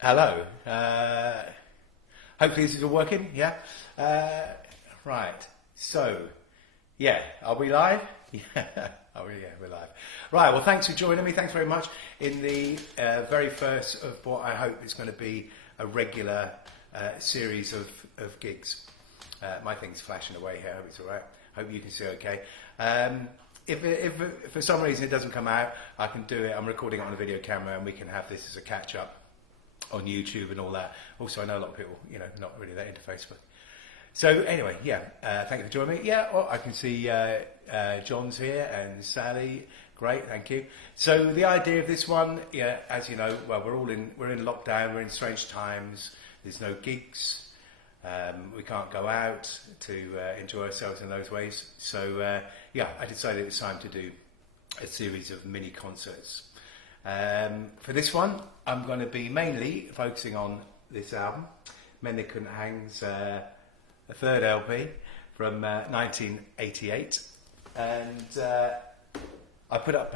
Hello. Hopefully this is all working. Yeah. Right. So, yeah, are we live? Yeah. Oh, yeah, we're live. Right. Well, thanks for joining me. Thanks very much in the very first of what I hope is going to be a regular series of gigs. My thing's flashing away here. I hope it's all right. Hope you can see okay. If for some reason it doesn't come out, I can do it. I'm recording it on a video camera, and we can have this as a catch up on YouTube and all that. Also, I know a lot of people, not really that into Facebook. So anyway, yeah, thank you for joining me. Yeah, well, I can see John's here and Sally. Great, thank you. So the idea of this one, yeah, as you know, well, we're in lockdown. We're in strange times. There's no gigs. We can't go out to enjoy ourselves in those ways. So yeah, I decided it was time to do a series of mini concerts. For this one, I'm going to be mainly focusing on this album, Men That Couldn't Hang's a third LP from 1988. And I put up,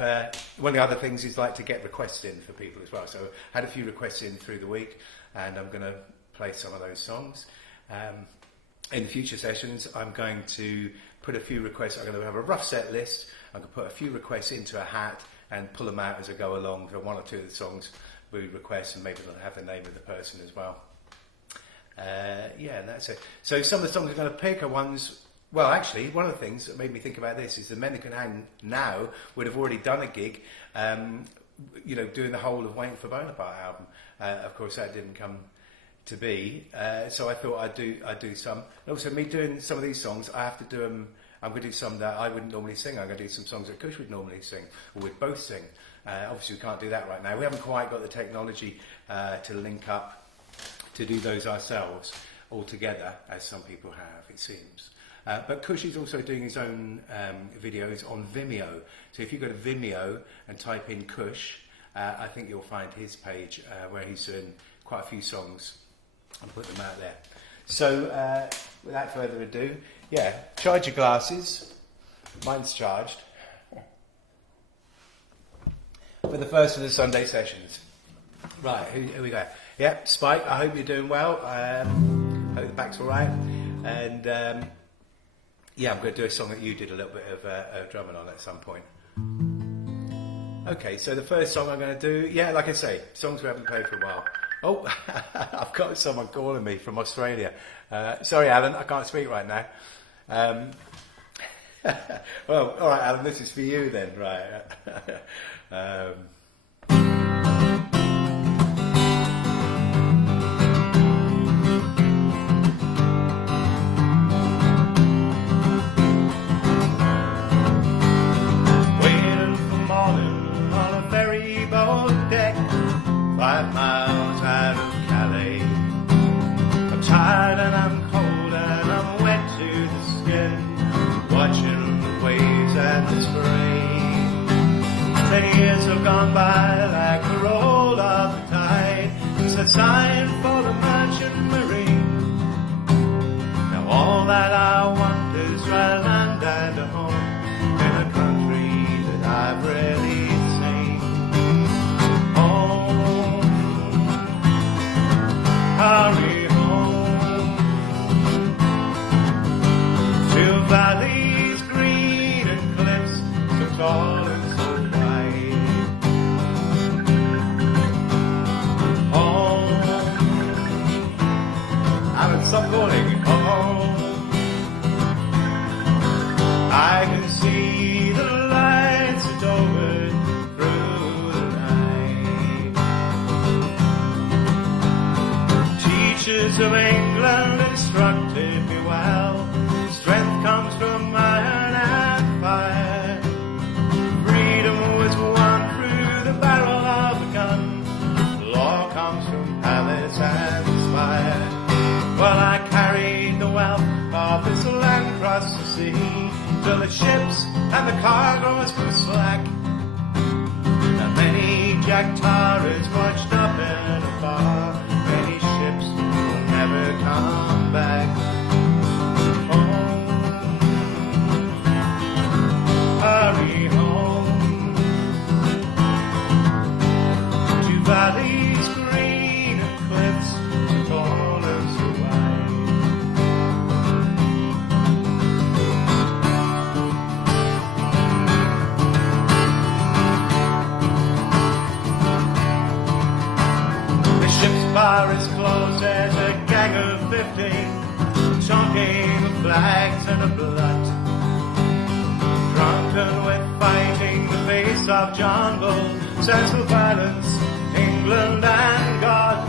one of the other things is like to get requests in for people as well. So I had a few requests in through the week, and I'm going to play some of those songs. In future sessions, I'm going to put a few requests. I'm going to have a rough set list. I'm going to put a few requests into a hat and pull them out as I go along for one or two of the songs we request, and maybe they'll have the name of the person as well. Yeah, and that's it. So some of the songs I'm going to pick are ones. Well, actually, one of the things that made me think about this is the Men That Can Hang now would have already done a gig, doing the whole of Waiting for Bonaparte album. Of course, that didn't come to be. So I thought I'd do some. And also, me doing some of these songs, I have to do them. I'm going to do some that I wouldn't normally sing. I'm going to do some songs that Kush would normally sing, or we'd both sing. Obviously, we can't do that right now. We haven't quite got the technology to link up to do those ourselves all together, as some people have, it seems. But Kush is also doing his own videos on Vimeo. So if you go to Vimeo and type in Kush, I think you'll find his page where he's doing quite a few songs and put them out there. So without further ado, yeah, charge your glasses. Mine's charged. For the first of the Sunday sessions. Right, who we got? Yeah, Spike, I hope you're doing well. Hope the back's all right. And yeah, I'm going to do a song that you did a little bit of drumming on at some point. Okay, so the first song I'm going to do, yeah, like I say, songs we haven't played for a while. Oh, I've got someone calling me from Australia. Sorry, Alan, I can't speak right now. Well, all right, Alan, this is for you then, right? Waiting for morning on a ferry boat deck, 5 miles out of Calais. I'm tired and I'm cold and I'm wet to the skin, watching the waves and the spray. 10 years have gone by like the roll of the tide. It's a sign for the merchant marine. Now all that I want is dry land and a home in a country that I've really seen. Home, hurry home to valleys green and cliffs so tall and so bright. Home, Alan, stop calling. Home, I can see the lights of Dover through the night. Teachers of England instructed me well. Strength comes from iron and fire. Freedom was won through the barrel of a gun. Law comes from palace and spire. Well, I carried the wealth of this land across the sea, till the ships and the cargoes grew slack. Now many Jack Tars washed up in a bar. Many ships will never come back home. Hurry home to valleys green and are as close as a gang of 15, chunking the flags and the blood. Drunken with fighting, the face of jungle, senseless violence, England and God.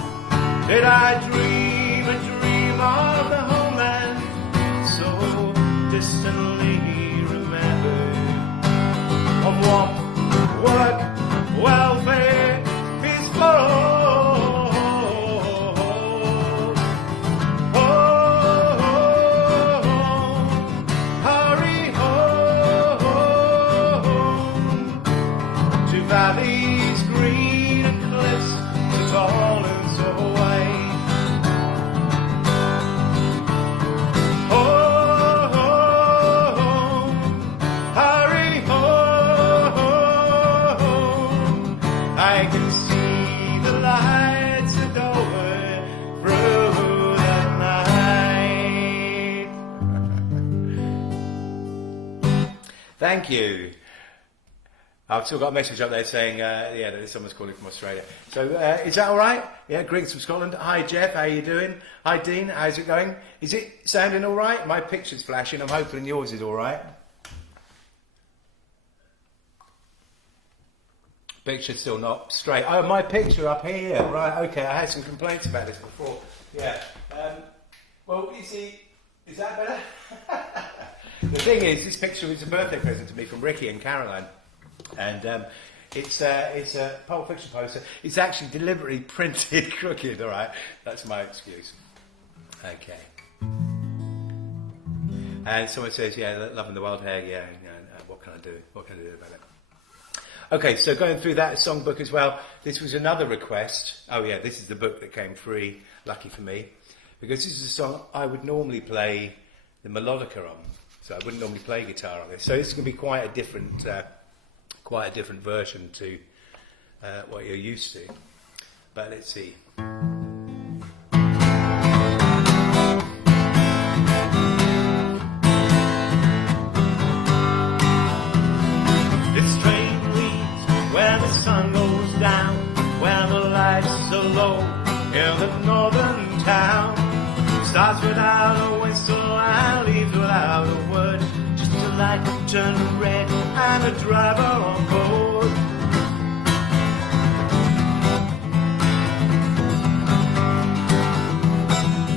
Did I dream a dream of the homeland, so distantly remembered, of warmth, work, welfare, peaceful. Valleys green and cliffs so tall and so wide. Oh, hurry home. I can see the lights of Dover through the night. Thank you. I've still got a message up there saying, yeah, that someone's calling from Australia. So, is that all right? Yeah, greetings from Scotland. Hi, Jeff. How you doing? Hi, Dean. How's it going? Is it sounding all right? My picture's flashing. I'm hoping yours is all right. Picture's still not straight. Oh, my picture up here. Right, okay. I had some complaints about this before. Yeah. Well, you see, is that better? The thing is, this picture is a birthday present to me from Ricky and Caroline. And it's a Pulp Fiction poster. It's actually deliberately printed crooked, all right? That's my excuse. Okay. And someone says, yeah, loving the wild hair, yeah, what can I do? What can I do about it? Okay, so going through that songbook as well, this was another request. Oh yeah, this is the book that came free, lucky for me, because this is a song I would normally play the melodica on. So I wouldn't normally play guitar on this. So this is going to be quite a different version to what you're used to. But let's see. This train leaves where the sun goes down, where the lights are low in the northern town. Starts without a whistle and leaves without a word. Just a light turn red and a driver on board.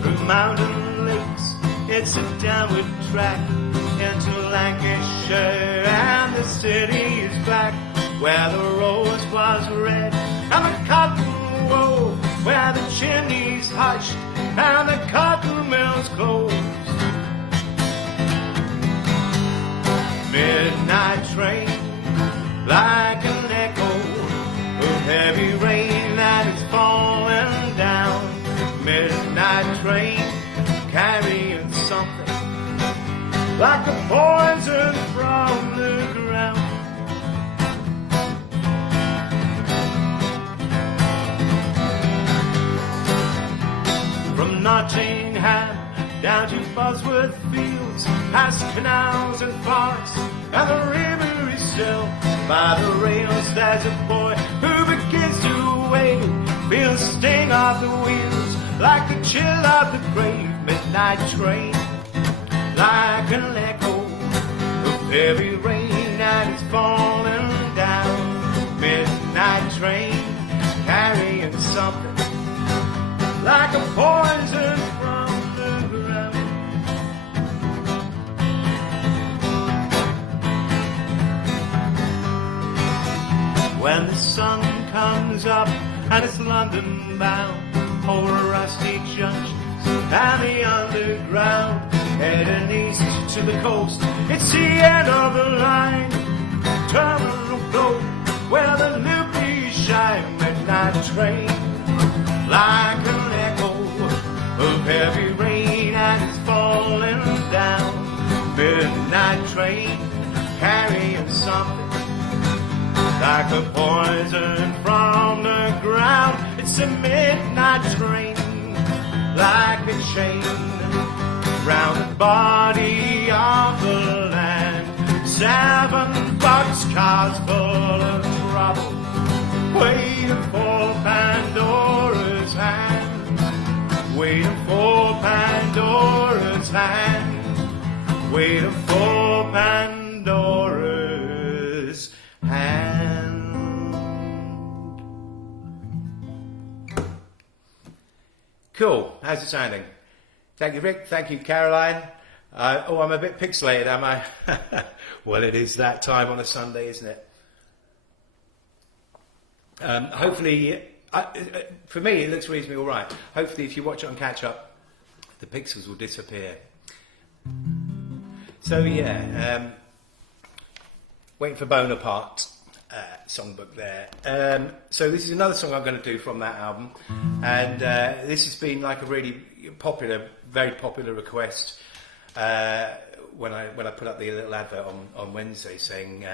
Through mountain lakes, it's a downward track into Lancashire, and the city is black, where the rose was red and the cotton wove, where the chimneys hushed and the cotton mills closed. Midnight train, like an echo of heavy rain that is falling down. Midnight train, carrying something like a poison from the ground. From Nottingham down to Bosworth Fields, past canals and forests, and the river is still. By the rails there's a boy who begins to wait, feels the sting of the wheels, like the chill of the grave. Midnight train, like an echo of heavy rain that is falling down. Midnight train, carrying something like a poison from the ground. When the sun comes up and it's London bound, over rusty junctions and the underground, heading east to the coast, it's the end of the line. Terminal float, where the loopies shine. Midnight train, like an echo of heavy rain and it's falling down. Midnight train, carrying something like a poison from the ground. It's a midnight train, like a chain round the body of the land. 7 boxcars full of trouble, waiting for Pandora's hand. Cool. How's it sounding? Thank you, Rick. Thank you, Caroline. I'm a bit pixelated, am I? Well, it is that time on a Sunday, isn't it? Hopefully, for me, it looks reasonably all right. Hopefully, if you watch it on catch up, the pixels will disappear. So yeah, waiting for Bonaparte songbook there. So this is another song I'm going to do from that album, and this has been like a really popular, very popular request. When I put up the little advert on Wednesday saying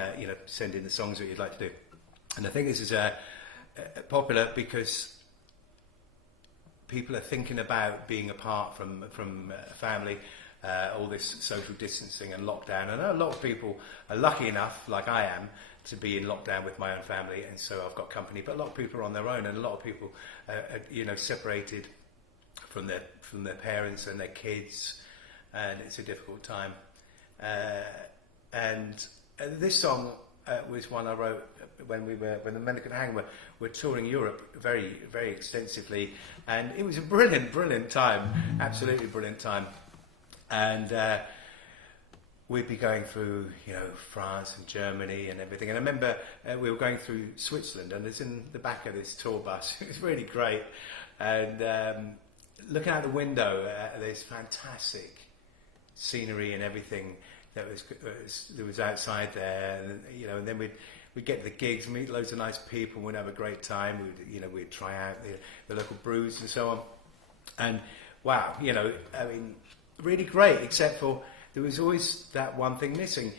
send in the songs that you'd like to do, and I think this is popular because people are thinking about being apart from family, all this social distancing and lockdown. And a lot of people are lucky enough, like I am, to be in lockdown with my own family, and so I've got company. But a lot of people are on their own, and a lot of people are separated from their parents and their kids, and it's a difficult time. And this song was one I wrote when the Men That Could Hang were touring Europe very, very extensively, and it was a brilliant time, absolutely brilliant time. And we'd be going through, France and Germany and everything. And I remember we were going through Switzerland, and it's in the back of this tour bus. It was really great, and looking out the window, there's fantastic scenery and everything that was outside there, and then we'd get to the gigs, meet loads of nice people, we'd have a great time. We'd try out the local brews and so on, and wow, really great. Except for there was always that one thing missing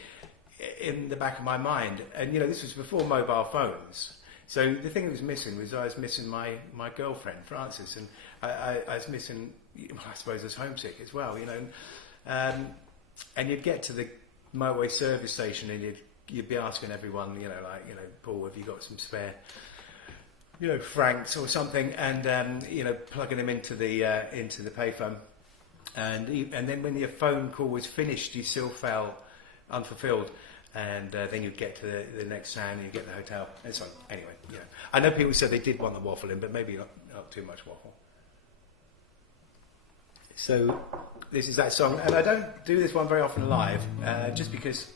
in the back of my mind, and this was before mobile phones. So the thing that was missing was I was missing my girlfriend Frances, and I was missing. I suppose I was homesick as well, and you'd get to the motorway service station, and you'd be asking everyone, Paul, have you got some spare, francs or something, and plugging them into the payphone, and then when your phone call was finished, you still felt unfulfilled, and then you'd get to the next town, and you'd get to the hotel, and so on. Anyway, I know people said they did want the waffle in, but maybe not too much waffle. So this is that song, and I don't do this one very often live, just because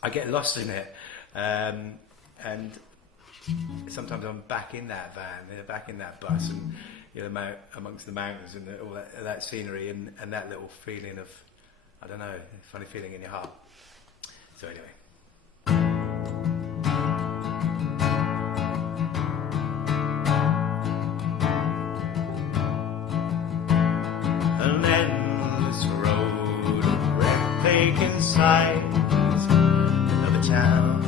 I get lost in it, and sometimes I'm back in that van, back in that bus, and amongst the mountains and all that scenery, and that little feeling of, I don't know, funny feeling in your heart. So anyway. An endless road of breathtaking sights, another town,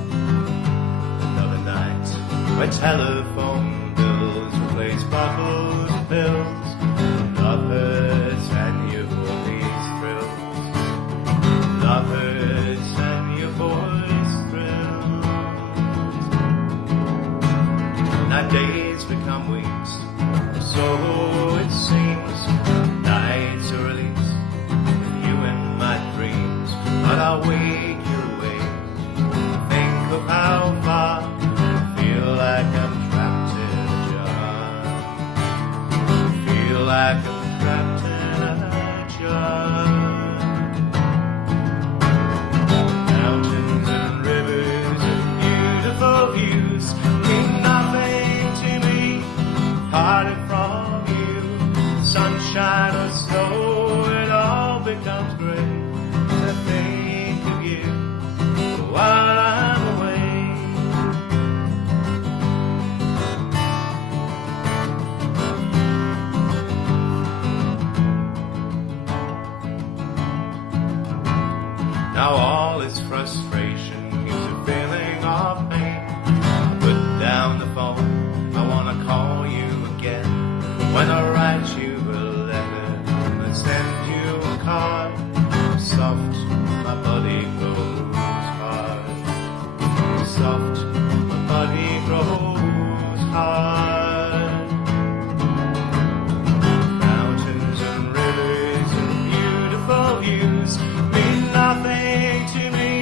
another night, where telephone bills replace bottles of pills, lovers and your voice thrills, lovers and your voice thrills. Now days become weeks, so it seems. Nights are released with you in my dreams, but I'll wake you awake. Think of how far I feel like I'm trapped in a jar. Feel like I'm trapped in a jar. Mountains and rivers and beautiful views mean nothing to me, parted from you. Sunshine or snow, it all becomes great to think of you while I'm away. Now all this frustration gives a feeling of pain. I put down the phone, I wanna call you again. When I write you send you a card, soft, my body grows hard. Soft, my body grows hard. Mountains and rivers and beautiful views mean nothing to me,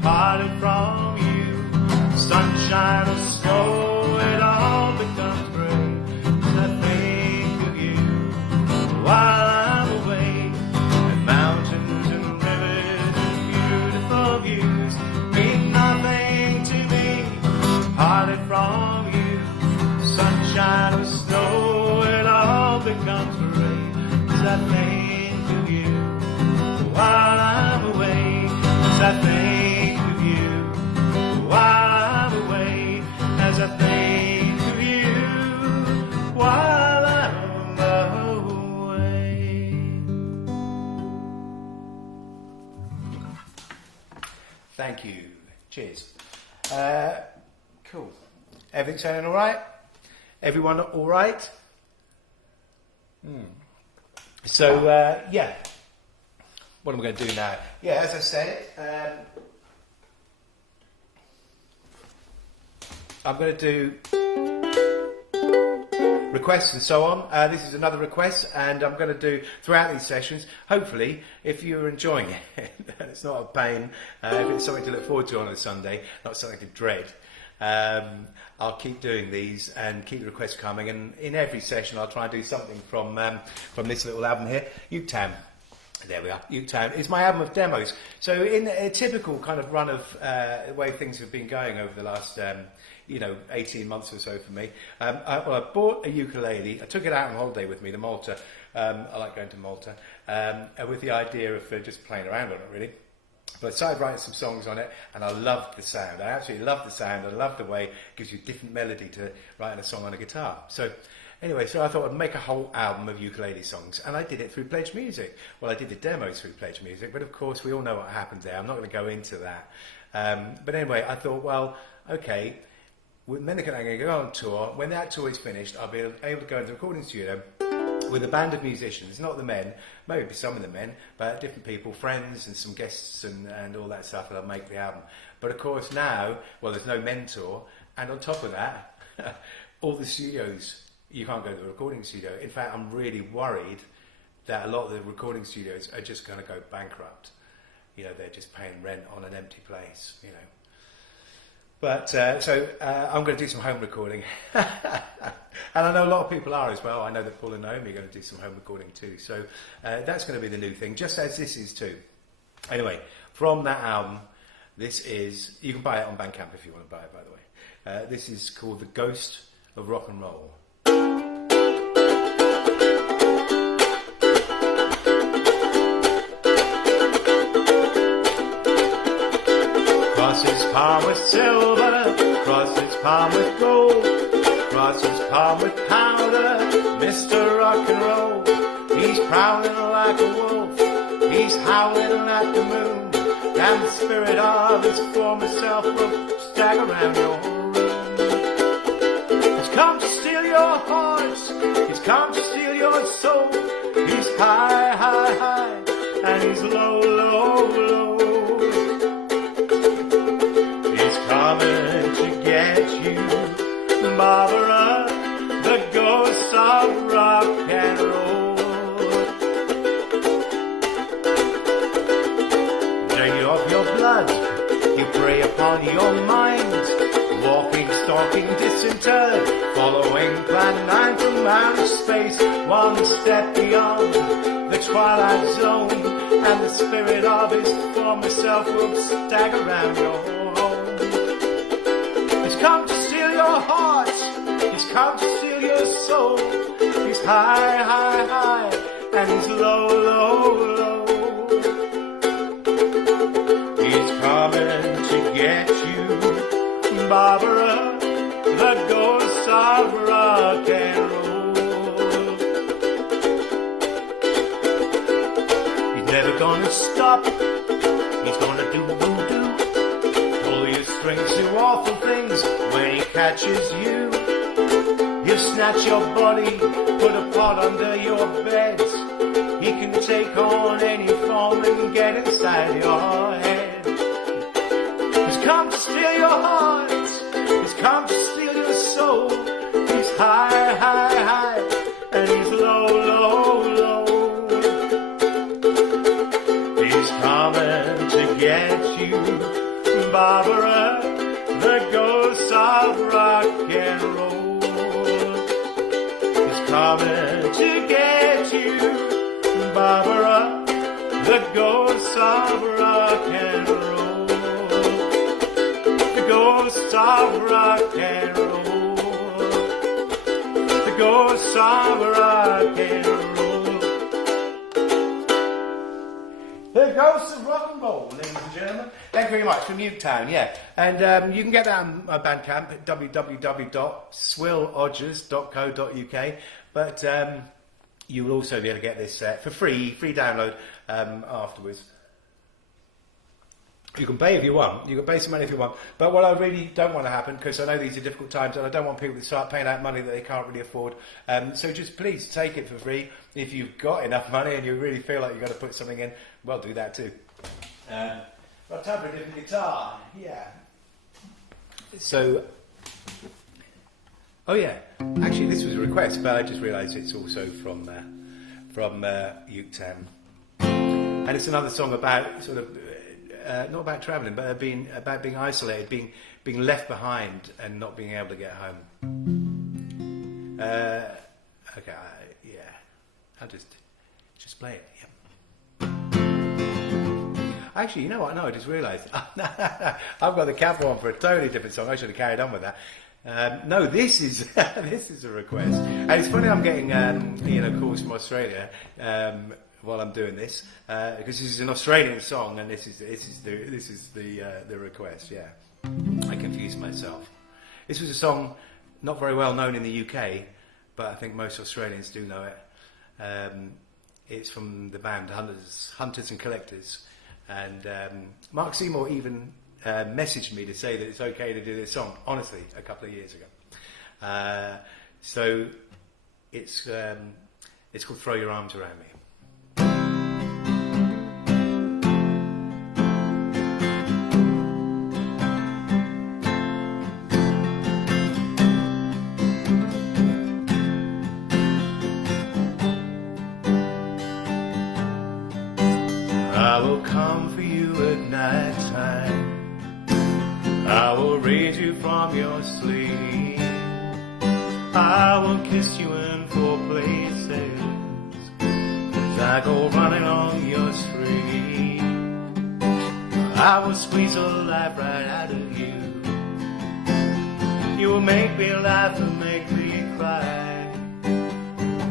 parted from you. Sunshine or snow, it all becomes great to think of you parted from you. Sunshine or snow, it all becomes gray as I think of you while I'm away. As I think of you while I'm away. As I think of you while I'm away. Thank you. Cheers. Cool. Everything sounding all right? Everyone all right? So, yeah. What am I going to do now? Yeah, as I said, I'm going to do requests and so on. This is another request, and I'm going to do throughout these sessions. Hopefully, if you're enjoying it, it's not a pain. If it's something to look forward to on a Sunday, not something to dread. I'll keep doing these and keep the requests coming, and in every session I'll try and do something from this little album here, Newtown. There we are. Newtown is my album of demos. So in a typical kind of run of the way things have been going over the last 18 months or so for me, I bought a ukulele. I took it out on holiday with me to Malta. I like going to Malta, with the idea of just playing around on it really. But I started writing some songs on it, and I loved the sound. I absolutely loved the sound. I loved the way it gives you a different melody to writing a song on a guitar. So anyway, so I thought I'd make a whole album of ukulele songs, and I did it through Pledge Music. Well, I did the demos through Pledge Music, but of course we all know what happened there. I'm not going to go into that. But anyway, I thought, well, okay, then I'm going to go on tour. When that tour is finished, I'll be able to go into the recording studio with a band of musicians, not the men, maybe some of the men, but different people, friends and some guests and all that stuff that'll make the album. But of course now, well, there's no mentor, and on top of that, all the studios, you can't go to the recording studio. In fact, I'm really worried that a lot of the recording studios are just going to go bankrupt. They're just paying rent on an empty place, But so I'm going to do some home recording, and I know a lot of people are as well. I know that Paul and Naomi are going to do some home recording too. So that's going to be the new thing, just as this is too. Anyway, from that album, this is, you can buy it on Bandcamp if you want to buy it, by the way. This is called The Ghost of Rock and Roll. Cross his palm with silver, cross his palm with gold, cross his palm with powder, Mr. Rock and Roll. He's prowling like a wolf, he's howling at the moon, and the spirit of his former self will stagger around your room. He's come to steal your hearts, he's come to steal your soul. He's high, high, high, and he's low, low, low. Coming to get you, Barbara, the ghost of rock and roll. Drink off your blood, you prey upon your mind, walking, stalking, disinterred, following plan 9 from outer space, one step beyond the twilight zone, and the spirit of his former self will stagger around your home. He's come to steal your heart, he's come to steal your soul. He's high, high, high, and he's low, low, low. He's coming to get you, Barbara, the ghost of rock and roll. He's never gonna stop, he's gonna do voodoo, pull your strings, do awful things. When he catches you, he'll snatch your body, put a pot under your bed. He can take on any form and get inside your head. He's come to steal your heart, he's come to steal your soul. He's high, high, high, and he's low, low, low. He's coming to get you, Barbara, the ghost of rock and roll. He's coming to get you, Barbara, the ghost of rock and roll. The ghost ghosts of rock and roll. The ghosts of rock and roll. The Ghosts of Rock and Roll, ladies and gentlemen. Thank you very much, from Newtown, yeah. And you can get that on my Bandcamp at www.swillodgers.co.uk. But you will also be able to get this for free download afterwards. You can pay if you want. You can pay some money if you want. But what I really don't want to happen, because I know these are difficult times, and I don't want people to start paying out money that they can't really afford. So just please take it for free. If you've got enough money and you really feel like you've got to put something in, well, do that too. Got time for a different guitar. Yeah. So, oh yeah. Actually, this was a request, but I just realised it's also from Newtown, and it's another song about sort of. Not about travelling, but about being isolated, being left behind, and not being able to get home. Okay, yeah, I'll just play it. Yep. Actually, you know what? No, I just realised I've got the cap on for a totally different song. I should have carried on with that. No, this is this is a request, and it's funny I'm getting calls from Australia. While I'm doing this, because this is an Australian song, and this is the request. Yeah, I confused myself. This was a song not very well known in the UK, but I think most Australians do know it. It's from the band Hunters and Collectors, and Mark Seymour even messaged me to say that it's okay to do this song. Honestly, a couple of years ago. So it's called "Throw Your Arms Around Me." I will come for you at night time. I will raise you from your sleep. I will kiss you in 4 places as I go running on your street. I will squeeze the life right out of you. You will make me laugh and make me cry.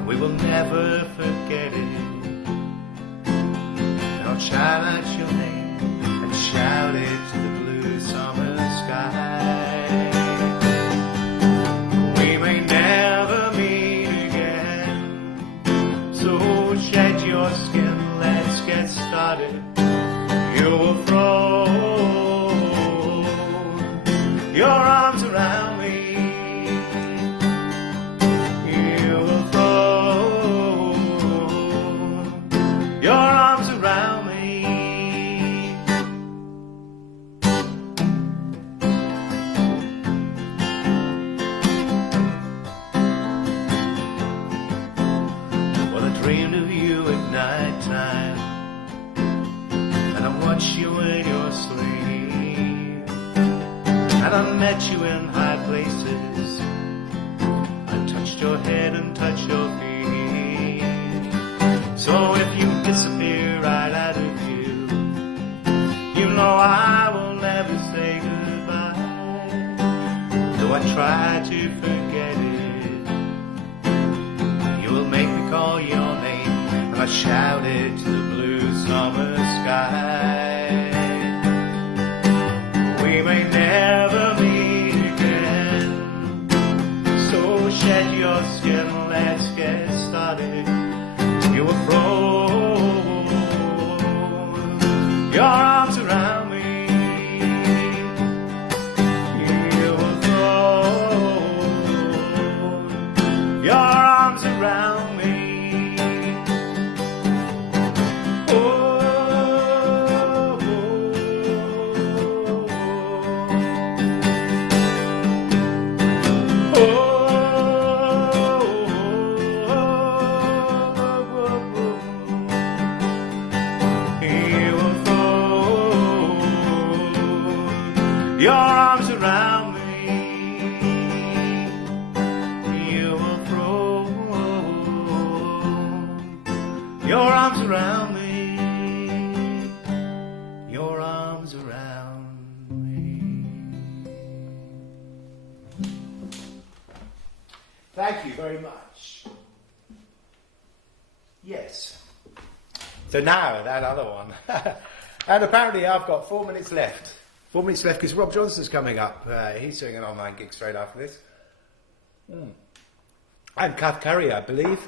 We will never forget it. I'll shout out your name and shout it to the blue summer sky. We may never meet again, so shed your skin, let's get started. You will throw your arms around me. You will throw your arms around me. Well, I dreamed of you at night time, and I watched you in your sleep, and I met you in high places. I touched your head and touched your feet. So if you disappear right out of view, you know I will never say goodbye. Though I try to forget it, you will make me call your name, and I shout it to the blue summer sky. We may never meet again, so shed your skin, let's get started. You will throw your arms around me. You will throw your arms around me. Oh, oh, oh, oh. Your arms around me. You will throw your arms around me. Your arms around me. Thank you very much. Yes. So now that other one. And apparently I've got 4 minutes left. 4 minutes left because Rob Johnson's coming up. He's doing an online gig straight after this. And Kath Curry, I believe.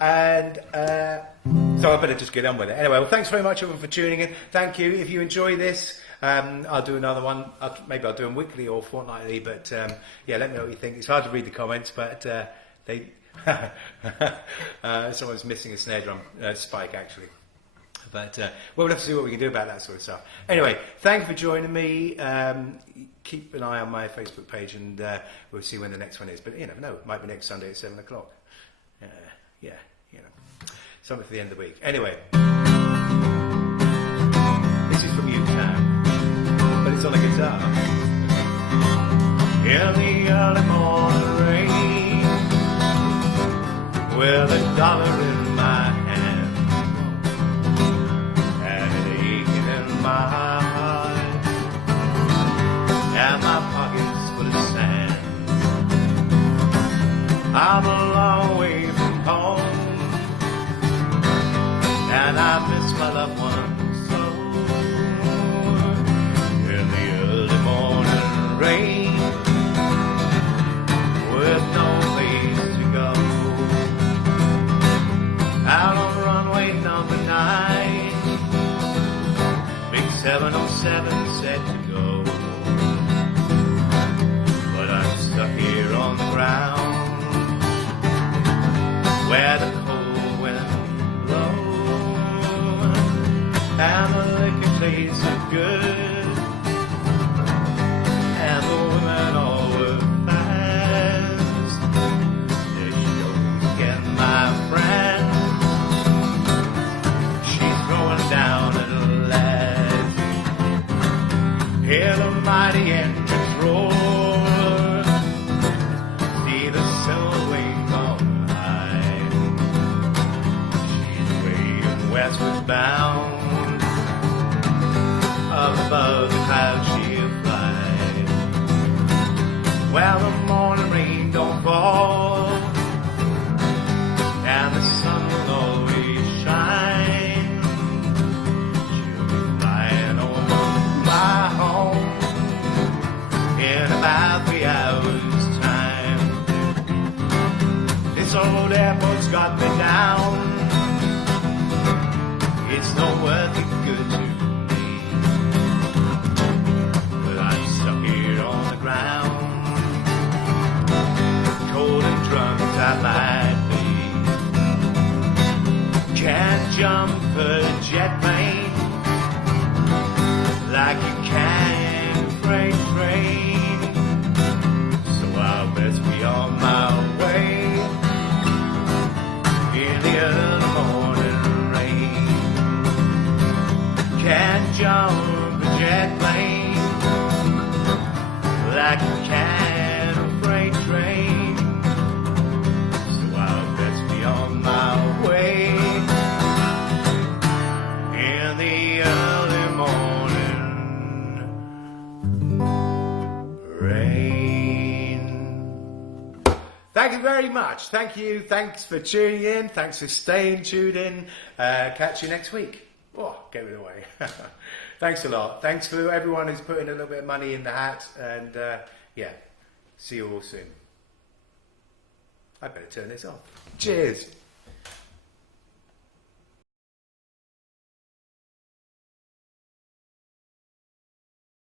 And so I better just get on with it. Anyway, well, thanks very much everyone for tuning in. Thank you. If you enjoy this, I'll do another one. Maybe I'll do them weekly or fortnightly. But yeah, let me know what you think. It's hard to read the comments, but they someone's missing a snare drum spike actually. But we'll have to see what we can do about that sort of stuff. Anyway, thank you for joining me. Keep an eye on my Facebook page, and we'll see when the next one is. But you never know; it might be next Sunday at 7 o'clock. Yeah, you know, something for the end of the week. Anyway, this is from Newtown, but it's on a guitar. In the early morning rain, with a dollar in my hand and an aching in my heart, and my pockets full of sand. I'm a long way from home, and I miss my loved ones so. In the early morning rain, with no place to go, out on runway number 9, big 707 set to go, but I'm stuck here on the ground, where the cold wind blows, and the liquor tastes so good, and the women all were fast. There she goes again, my friend, she's going down at last. Hear the mighty engines roar, see the silhouette on high. She's way westward bound, above the clouds she'll fly. Well, the morning rain don't fall, and the sun will always shine. She'll be flying over my home in about 3 hours' time. This old airport's got me down, it's not worth it good to me, but I'm stuck here on the ground, cold and drunk as I might be. Can't jump a jet plane like you can a freight train, so I'll best be on my way in the early morning rain. Can't jump a jet plane like you can a freight train, so I'll best be on my way in the early morning rain. Thank you very much. Thank you. Thanks for tuning in. Thanks for staying tuned in. Catch you next week. Oh, gave it away. Thanks a lot. Thanks for everyone who's putting a little bit of money in the hat. And yeah, see you all soon. I better turn this off. Cheers.